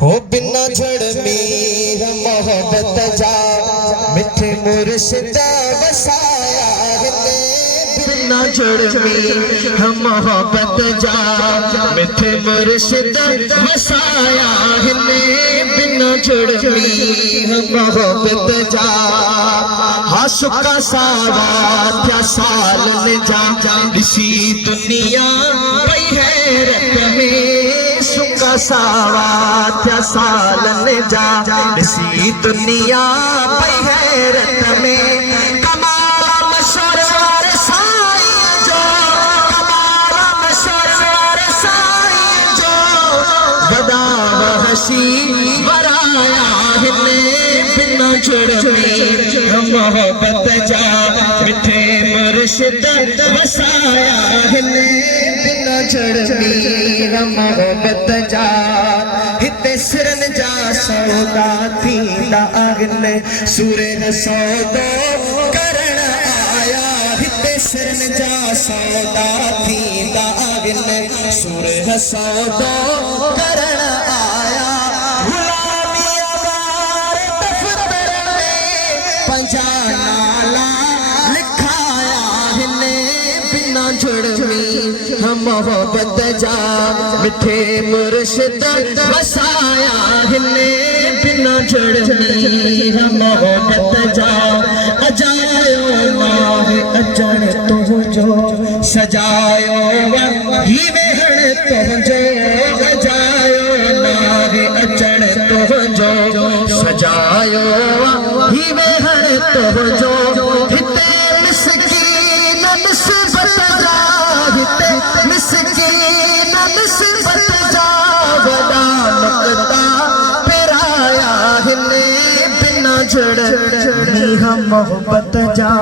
हो बिना झड़मी मोहब्बत जा मिठे मुर्शिद वसाया हिने बिना झड़मी मोहब्बत जा मिठे मुर्शिद वसाया हिने बिना झड़मी मोहब्बत जा हाशुका सावा क्या साल ने जा इसी दुनिया पई हैरत में सुका सावा क्या साल ने जा इसी दुनिया पई हैरत में कमाल मशहूर साईं जो कमाल मशहूर साईं जो वदा वहशी वराया हिने बिना झड़मी मोहब्बत जा मिठे मुर्शिद वसाया हिने बिना झड़मी मोहब्बत जा हिते सिरन जा सौदा थींदा अगले सूरे सौदो करण आया हिते सिरन जा सौदा थींदा अगले सूरे सौदो करण आया गुलामी अवार दफ्तर में पंजा नाला लिखाया हिने बिना झड़मी मोहब्बत जा मिठे मुर्शिद वसाया हिने बिना झड़मी मोहब्बत जा अजायो माहे अजण तुझो सजायो ही वेहण तुझो अजायो माहे अजण तुझो सजायो ही वेहण तुझो हिते मिसकीन निस्बत जा हिते मिसकीन निस्बत जा वदा मकता पिराया हिने बिना झड़मी मोहब्बत जा।